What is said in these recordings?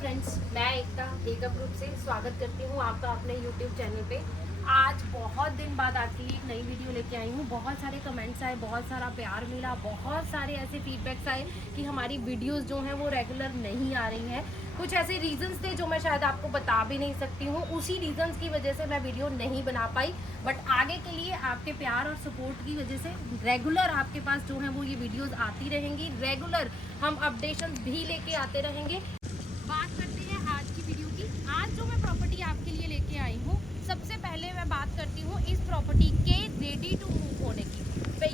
Friends, मैं एकता group से स्वागत करती हूँ आपका अपने यूट्यूब चैनल पे। आज बहुत दिन बाद आपके लिए एक नई वीडियो लेके आई हूँ। बहुत सारे कमेंट्स आए, बहुत सारा प्यार मिला, बहुत सारे ऐसे फीडबैक्स आए कि हमारी वीडियोस जो हैं वो रेगुलर नहीं आ रही हैं। कुछ ऐसे रीजंस थे जो मैं शायद आपको बता भी नहीं सकती हूँ। उसी रीजंस की वजह से मैं वीडियो नहीं बना पाई, बट आगे के लिए आपके प्यार और सपोर्ट की वजह से रेगुलर आपके पास जो है वो ये वीडियोज़ आती रहेंगी। रेगुलर हम अपडेशन भी लेके आते रहेंगे। बात करते हैं आज की वीडियो की। आज जो मैं प्रॉपर्टी आपके लिए लेके आई हूँ, सबसे पहले मैं बात करती हूँ इस प्रॉपर्टी के रेडी टू मूव होने की।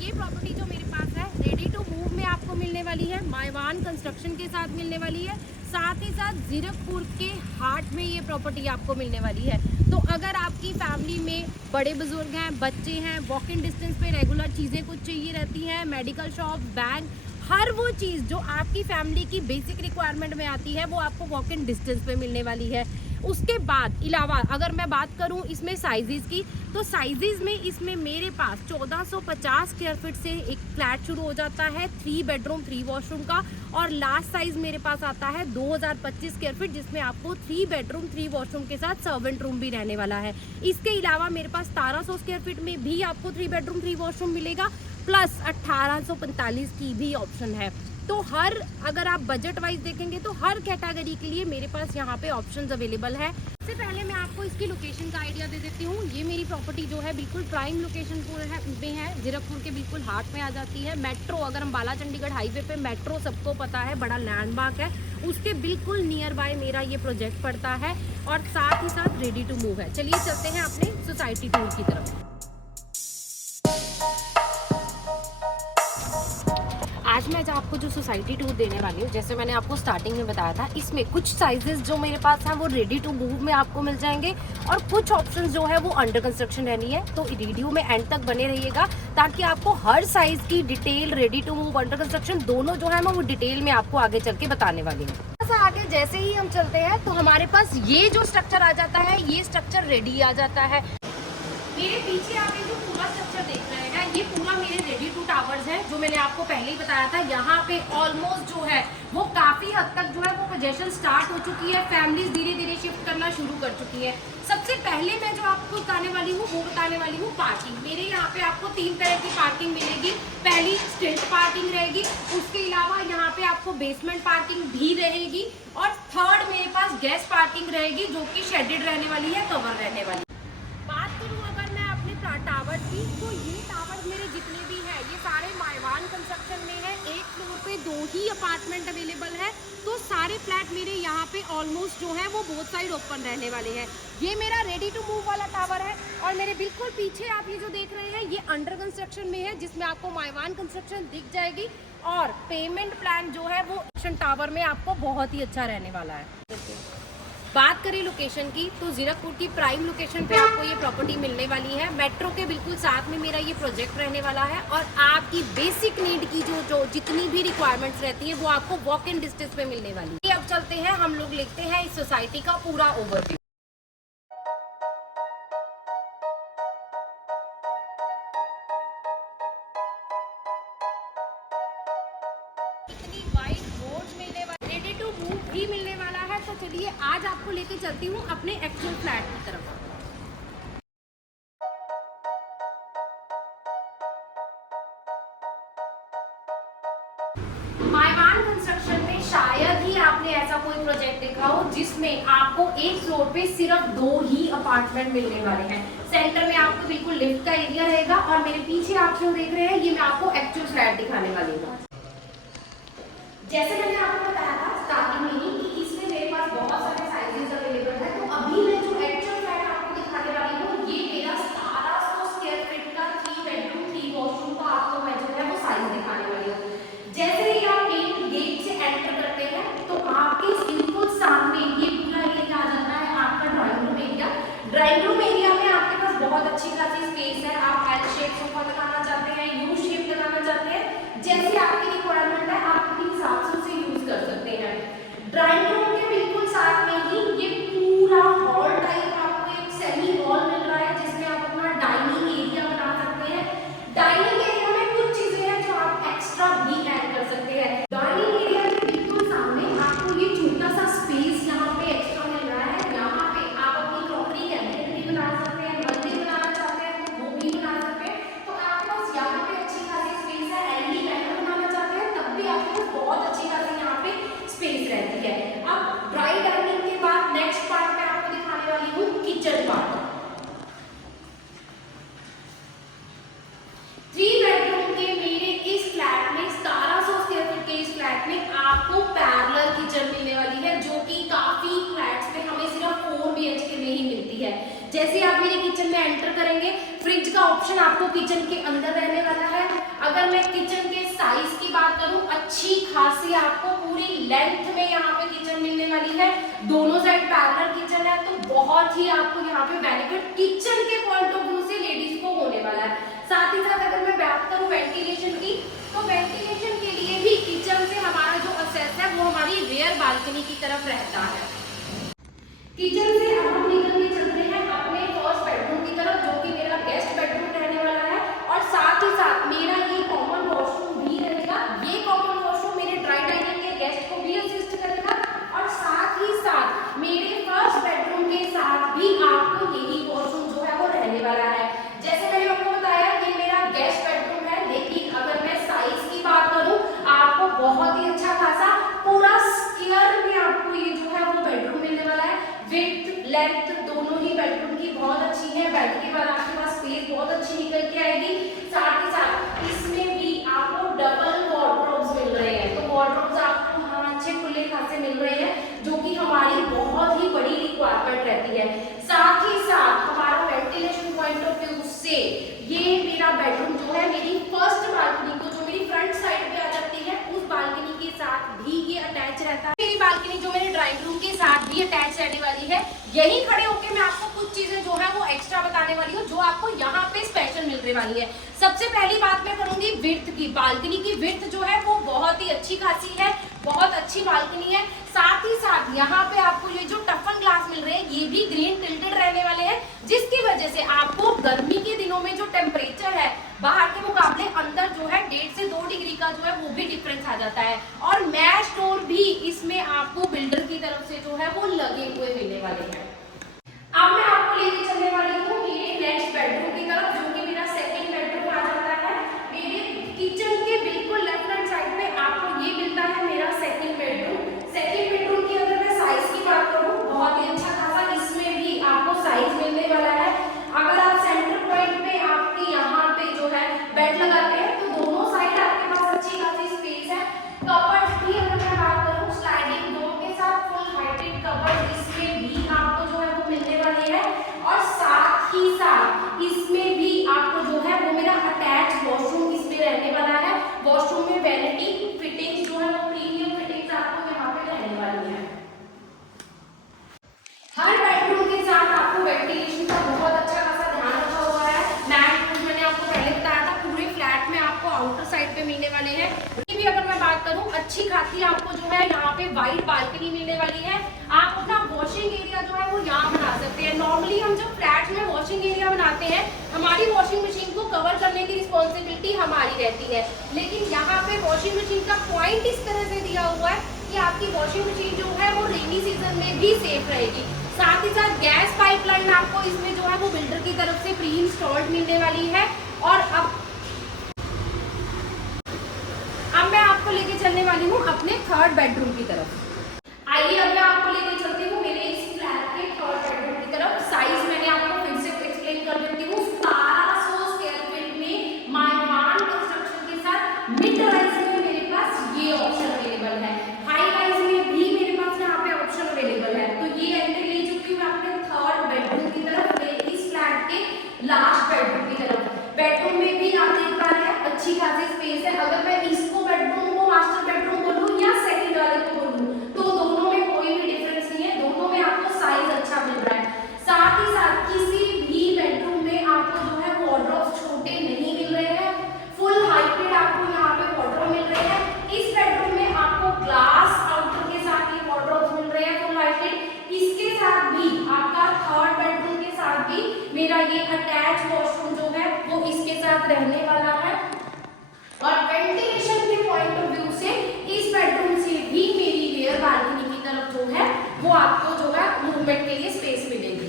ये प्रॉपर्टी जो मेरे पास है रेडी टू मूव में आपको मिलने वाली है, मायवान कंस्ट्रक्शन के साथ मिलने वाली है। साथ ही साथ जीरकपुर के हार्ट में ये प्रॉपर्टी आपको मिलने वाली है। तो अगर आपकी फैमिली में बड़े बुजुर्ग हैं, बच्चे हैं, वॉक इन डिस्टेंस पे रेगुलर चीज़ें कुछ चाहिए रहती हैं, मेडिकल शॉप, बैंक, हर वो चीज़ जो आपकी फैमिली की बेसिक रिक्वायरमेंट में आती है वो आपको वॉक इन डिस्टेंस पे मिलने वाली है। उसके बाद अलावा अगर मैं बात करूं इसमें साइजेस की, तो साइजेस में इसमें मेरे पास 1450 स्क्वायर फीट से एक फ्लैट शुरू हो जाता है, 3 बेडरूम 3 वॉशरूम का, और लास्ट साइज मेरे पास आता है 2025 स्क्वायर फीट, जिसमें आपको 3 बेडरूम 3 वॉशरूम के साथ सर्वेंट रूम भी रहने वाला है। इसके अलावा मेरे पास 1700 स्क्वायर फीट में भी आपको 3 बेडरूम 3 वॉशरूम मिलेगा, प्लस 1845 की भी ऑप्शन है। तो अगर आप बजट वाइज देखेंगे तो हर कैटेगरी के लिए मेरे पास यहाँ पे ऑप्शंस अवेलेबल है। सबसे पहले मैं आपको इसकी लोकेशन का आइडिया दे देती हूँ। ये मेरी प्रॉपर्टी जो है बिल्कुल प्राइम लोकेशन में है, जीरकपुर के बिल्कुल हार्ट में आ जाती है। मेट्रो, अगर हम बाला चंडीगढ़ हाईवे पे, मेट्रो सबको पता है, बड़ा लैंडमार्क है, उसके बिल्कुल नियर बाय मेरा ये प्रोजेक्ट पड़ता है, और साथ ही साथ रेडी टू मूव है। चलिए चलते हैं अपने सोसाइटी टूर की तरफ। आज मैं आपको जो सोसाइटी टूर देने वाली हूँ, जैसे मैंने आपको स्टार्टिंग में बताया था, इसमें कुछ साइजेस जो मेरे पास हैं वो रेडी टू मूव में आपको मिल जाएंगे, और कुछ ऑप्शंस जो है वो अंडर कंस्ट्रक्शन रहनी है। तो वीडियो में एंड तक बने रहिएगा ताकि आपको हर साइज की detail, ready to move, under construction दोनों जो है मैं वो डिटेल में आपको आगे चल के बताने वाली हूँ। आगे जैसे ही हम चलते हैं तो हमारे पास ये जो स्ट्रक्चर आ जाता है, ये स्ट्रक्चर रेडी आ जाता है। मेरे पीछे आप जो पूरा स्ट्रक्चर देख रहे हैं, ये पूरा मेरे रेडी टू टावर्स है, जो मैंने आपको पहले ही बताया था। यहाँ पे ऑलमोस्ट जो है वो काफी हद तक जो है वो पोजीशन स्टार्ट हो चुकी है, फैमिलीज धीरे धीरे शिफ्ट करना शुरू कर चुकी है। सबसे पहले मैं जो आपको बताने वाली हूँ वो बताने वाली हूँ पार्किंग। मेरे यहाँ पे आपको 3 तरह की पार्किंग मिलेगी। पहली स्ट्रीट पार्किंग रहेगी, उसके अलावा यहाँ पे आपको बेसमेंट पार्किंग भी रहेगी, और थर्ड मेरे पास गेस्ट पार्किंग रहेगी जो कि शेडेड रहने वाली है, कवर रहने वाली। बात करूँ अगर मैं अपने टावर की, तो ये टावर मेरे जितने भी हैं ये सारे मायवान कंस्ट्रक्शन में है। एक फ्लोर पे 2 ही अपार्टमेंट अवेलेबल है, तो सारे फ्लैट मेरे यहाँ पे ऑलमोस्ट जो है वो बोथ साइड ओपन रहने वाले हैं। ये मेरा रेडी टू मूव वाला टावर है, और मेरे बिल्कुल पीछे आप ये जो देख रहे हैं ये अंडर कंस्ट्रक्शन में है, जिसमें आपको मायवान कंस्ट्रक्शन दिख जाएगी, और पेमेंट प्लान जो है वो टावर में आपको बहुत ही अच्छा रहने वाला है। बात करें लोकेशन की, तो जीरकपुर की प्राइम लोकेशन पे आपको ये प्रॉपर्टी मिलने वाली है। मेट्रो के बिल्कुल साथ में मेरा ये प्रोजेक्ट रहने वाला है, और आपकी बेसिक नीड की जो जितनी भी रिक्वायरमेंट्स रहती है वो आपको वॉक इन डिस्टेंस पे मिलने वाली है। अब चलते हैं, हम लोग लिखते हैं इस सोसाइटी का पूरा ओवरव्यू। इतनी वाइड रोड मिलने वाली, रेडी टू मूव भी मिलने वाला है। तो चलिए आज आपको लेके चलती हूँ अपने एक्चुअल फ्लैट की तरफ। मायवान कंस्ट्रक्शन में शायद ही आपने ऐसा कोई प्रोजेक्ट देखा हो जिसमें आपको एक फ्लोर पे सिर्फ 2 ही अपार्टमेंट मिलने वाले हैं। सेंटर में आपको बिल्कुल लिफ्ट का एरिया रहेगा, और मेरे पीछे आप जो देख रहे हैं ये मैं आपको एक्चुअल फ्लैट दिखाने वाली हूँ। जैसे मैंने आपको बताया था स्टार्टिंग में ही कि इसमें मेरे पास बहुत सारे साइजेस अवेलेबल है। तो अभी मैं जो एक्चुअल फ्लैट आपको दिखाने वाली हूँ ये मेरा 1700 स्क्वायर फीट का 3 बेडरूम 3 वॉशरूम का आपको मैं जो है वो साइज दिखाने वाली हूँ। जैसे ही आप मेन गेट से एंटर करते हैं तो आपके बिल्कुल सामने ये पूरा एरिया आ जाता है आपका drawing room area. Drawing room area में आपके पास बहुत अच्छी खासी स्पेस है। आप एल शेप सोफा लगाना चाहते हैं, यू शेप लगाना चाहते हैं, जैसे आपकी रिक्वायरमेंट है आप अपने हिसाब से उसे यूज कर सकते हैं। जैसे ही आप मेरे किचन में एंटर करेंगे, फ्रिज का ऑप्शन आपको किचन के अंदर रहने वाला है। अगर मैं किचन के साइज की बात करूं, अच्छी खासी आपको पूरी लेंथ में यहाँ पे किचन मिलने वाली है। दोनों साइड पैरेलल किचन है, तो बहुत ही आपको यहाँ पे बेनिफिट किचन के पॉइंट ऑफ व्यू से लेडीज को होने वाला है। साथ ही साथ अगर मैं बात करूं वेंटिलेशन की, तो वेंटिलेशन के लिए भी किचन से हमारा जो एक्सेस है वो हमारी रियर बालकनी की तरफ रहता है। किचन से अब हम निकल के चलते हैं अपने फर्स्ट बेडरूम की तरफ, जो कि मेरा गेस्ट बेडरूम रहने वाला है। और साथ ही साथ मेरा ये कॉमन वॉशरूम भी रहेगा। ये कॉमन वॉशरूम मेरे ड्राई डाइनिंग के गेस्ट को भी असिस्ट करेगा, और साथ ही साथ मेरे फर्स्ट बेडरूम के साथ भी आपको यही वॉशरूम जो है वो रहने वाला है। जैसे मैंने आपको बताया ये मेरा गेस्ट बेडरूम है, लेकिन अगर मैं साइज की बात करूं, आपको बहुत ही अच्छा खासा पूरा स्क्वायर में आपको ये जो है वो बेडरूम मिलने वाला है। विड्थ लेंथ दोनों ही बेडरूम की बहुत अच्छी है। बेड के बाद आपके पास स्पेस बहुत अच्छी निकल के आएगी। साथ ही साथ इसमें भी आपको डबल वार्डरोब्स मिल रहे हैं, तो वार्डरोब्स आपको वहाँ अच्छे खुले खासे मिल रहे हैं, जो कि हमारी बहुत ही बड़ी रिक्वायरमेंट रहती है। साथ ही साथ हमारा वेंटिलेशन पॉइंट ऑफ व्यू से ये मेरा बेडरूम जो है, मेरी फर्स्ट बालकनी को जो मेरी फ्रंट साइड पे आ जाती है, उस बालकनी के साथ भी ये अटैच रहता है। मेरी बालकनी जो मेरे ड्राइंग रूम के साथ भी अटैच रहने वाली है। यहीं खड़े होकर मैं आपको कुछ चीजें जो है वो एक्स्ट्रा बताने वाली हूँ, जो आपको यहाँ पे स्पेशल मिलने वाली है। सबसे पहली बात मैं करूंगी विड्थ की। बालकनी की विड्थ जो है वो बहुत ही अच्छी खासी है, बहुत अच्छी बालकनी है। साथ ही साथ यहाँ पे आपको ये जो टफन ग्लास मिल रहे हैं, ये भी ग्रीन टिल्टेड रहने वाले हैं, जिसकी वजह से आपको गर्मी के दिनों में जो टेम्परेचर है बाहर के मुकाबले अंदर जो है 1.5 से 2 डिग्री का जो है वो भी डिफरेंस आ जाता है। और मैश डोर भी इसमें आपको बिल्डर की तरफ से जो है वो लगे हुए मिलने वाले हैं। अब मैं आपको लेके चलने वाली हूँ मेरे नेक्स्ट बेडरूम की तरफ, जो कि मेरा सेकंड बेडरूम आ जाता है। मेरे किचन के बिल्कुल लेफ्ट हैंड साइड पे आपको ये मिलता है मेरा सेकंड बेडरूम। सेकंड बेडरूम की अगर मैं साइज की बात करूँ, बहुत ही अच्छा खासा इसमें भी आपको साइज मिलने वाला है। अगर आप सेंटर पॉइंट पे आपके यहाँ पे जो है बेड लगाते हैं, तो दोनों साइड आपके पास अच्छी खासी स्पेस है। कबर्ड भी अगर मैं बात करूँ, स्लाइडिंग डोर के साथ फुल हाइटेड कबर्ड इसमें भी आपको जो है वो मिलने वाली है। और साथ ही साथ इसमें भी आपको जो है वो मेरा अटैच वॉशरूम इसमें रहने वाला है। वॉशरूम में वैनिटी फिटिंग्स जो है वो प्रीमियम फिटिंग्स आपको यहाँ पे रहने वाली है। हर बेडरूम के साथ आपको वेंटिलेशन का बहुत अच्छा खासा ध्यान रखा हुआ है। मैट मैंने आपको पहले बताया था, पूरे फ्लैट में आपको आउटर साइड पे मिलने वाले हैं। भी अगर मैं बात करूं, अच्छी खासी आपको जो है यहाँ पे वाइड बालकनी मिलने वाली है। आप अपना वॉशिंग एरिया जो है वो यहाँ बना सकते हैं। नॉर्मली हम जब फ्लैट में वॉशिंग एरिया बनाते हैं, हमारी वॉशिंग मशीन को कवर करने की रिस्पॉन्सिबिलिटी हमारी रहती है, लेकिन यहाँ पे वॉशिंग मशीन का पॉइंट इस तरह से दिया हुआ है कि आपकी वॉशिंग मशीन जो है वो रेनी सीजन में भी सेफ रहेगी। साथ ही साथ गैस पाइपलाइन आपको इसमें जो है वो बिल्डर की तरफ से प्री इंस्टॉल्ड मिलने वाली है। और अब मैं आपको लेके चलने वाली हूँ अपने थर्ड बेडरूम की तरफ। आइए अब मैं आपको लेके चलती हूँ मेरे इस फ्लैट के थर्ड बेडरूम की तरफ। साइज मैंने आपको फिर से एक्सप्लेन कर देती हूँ। 1700 स्क्वायर फीट में माइवान कंस्ट्रक्शन के साथ मिड राइज में मेरे पास ये ऑप्शन अवेलेबल है। हाई राइज में भी मेरे पास यहाँ पे ऑप्शन अवेलेबल है। तो ये एंट्री ले चुकी हूँ अपने थर्ड बेडरूम की तरफ, मेरे इस फ्लैट के लास्ट बेडरूम की तरफ। बेडरूम में भी आप देख पा रहे हैं अच्छी खासी स्पेस है। अगर मैं इसको बेडरूम को मास्टर बेडरूम बोलूं या सेकंड वाले को बोलूं, तो दोनों में कोई भी डिफरेंस नहीं है, दोनों में आपको साइज अच्छा मिल रहा है। साथ ही साथ किसी भी बेडरूम में आपको जो है वार्डरोब्स छोटे नहीं मिल रहे हैं, फुल हाइटेड आपको यहाँ पे वार्डरोब मिल रहे हैं। इस बेडरूम में आपको ग्लास आउटर के साथ ये वार्डरोब्स मिल रहे हैं फुल हाइटेड। इसके साथ भी आपका थर्ड बेडरूम के साथ भी मेरा ये अटैच वॉशरूम जो है वो इसके साथ रहने वाला है। और वेंटिलेशन के पॉइंट ऑफ व्यू से इस बेडरूम से भी मेरी रियर बालकनी की तरफ जो है वो आपको जो है मूवमेंट के लिए स्पेस मिलेगी।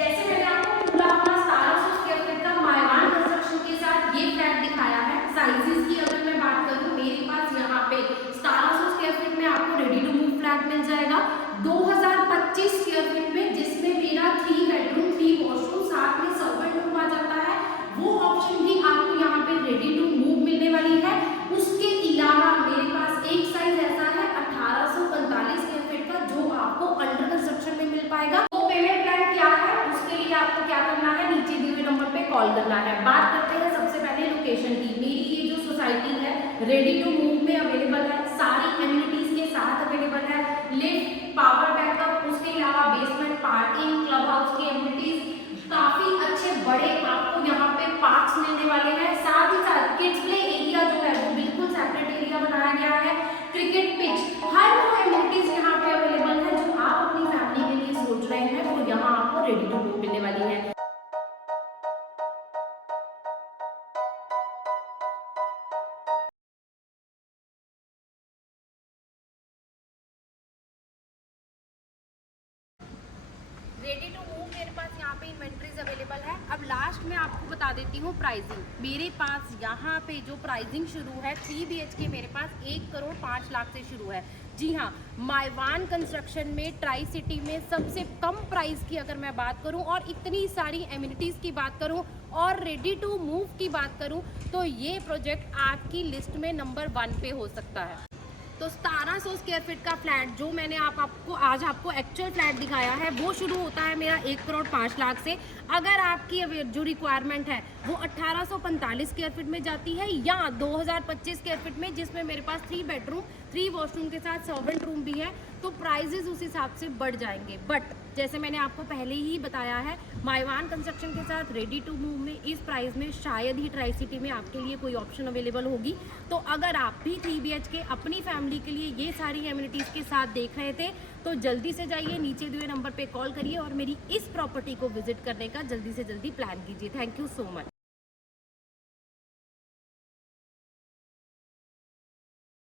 जैसे मैंने आपको पूरा अपना 1700 स्क्वायर फीट का माइवान कंस्ट्रक्शन के साथ ये फ्लैट दिखाया है। साइजेस की अगर मैं बात करूं, मेरे पास यहाँ पे 1700 स्क्वायर फीट में आपको रेडी टू मूव फ्लैट मिल जाएगा 2025 स्क्वायर फीट में, जिसमें मेरा 3 बेडरूम 3 वॉशरूम साथ में सर्वेंट रूम आ जाता है। वो ऑप्शन भी आपको यहाँ पे रेडी टू मूव मिलने वाली है। उसके अलावा मेरे पास एक साइज ऐसा है 1845 स्क्वायर फीट का, जो आपको अंडर कंस्ट्रक्शन में मिल पाएगा। तो पेमेंट प्लान क्या है उसके लिए आप रेडी टू मूव में अवेलेबल है, सारी एमिनिटीज के साथ अवेलेबल है, लिफ्ट, पावर बैकअप, उसके अलावा बेसमेंट, पार्किंग, क्लब हाउस की एमिनिटीज, काफी अच्छे बड़े आपको यहाँ पे पार्क्स मिलने वाले हैं। साथ ही साथ किड्स प्ले एरिया जो है वो बिल्कुल सेपरेट एरिया बनाया गया है, क्रिकेट पिच, हर वो एमिनिटीज यहाँ पे अवेलेबल है जो आप अपनी फैमिली के लिए सोच रहे हैं, वो यहाँ आपको रेडी टू मूव मिलने वाली है। रेडी टू मूव मेरे पास यहाँ पे इन्वेंट्रीज अवेलेबल है। अब लास्ट में आपको बता देती हूँ प्राइसिंग। मेरे पास यहाँ पे जो प्राइसिंग शुरू है 3 BHK मेरे पास 1,05,00,000 से शुरू है। जी हाँ, माइवान कंस्ट्रक्शन में ट्राई सिटी में सबसे कम प्राइस की अगर मैं बात करूँ और इतनी सारी एमिनिटीज़ की बात करूँ और रेडी टू मूव की बात करूँ तो ये प्रोजेक्ट आपकी लिस्ट में नंबर 1 पे हो सकता है। तो 1700 स्क्वायर फीट का फ्लैट जो मैंने आपको आज एक्चुअल फ्लैट दिखाया है वो शुरू होता है मेरा 1,05,00,000 से। अगर आपकी जो रिक्वायरमेंट है वो 1845 स्क्वायर फीट में जाती है या 2025 स्क्वायर फीट में, जिसमें मेरे पास 3 बेडरूम 3 वॉशरूम के साथ सर्वेंट रूम भी है, तो प्राइजेस उस हिसाब से बढ़ जाएंगे। बट जैसे मैंने आपको पहले ही बताया है, माइवान कंस्ट्रक्शन के साथ रेडी टू मूव में इस प्राइस में शायद ही ट्राई सिटी में आपके लिए कोई ऑप्शन अवेलेबल होगी। तो अगर आप भी 3 BHK अपनी फैमिली के लिए ये सारी एमिनिटीज़ के साथ देख रहे थे तो जल्दी से जाइए, नीचे दिए नंबर पे कॉल करिए और मेरी इस प्रॉपर्टी को विजिट करने का जल्दी से जल्दी प्लान कीजिए। Thank you so much.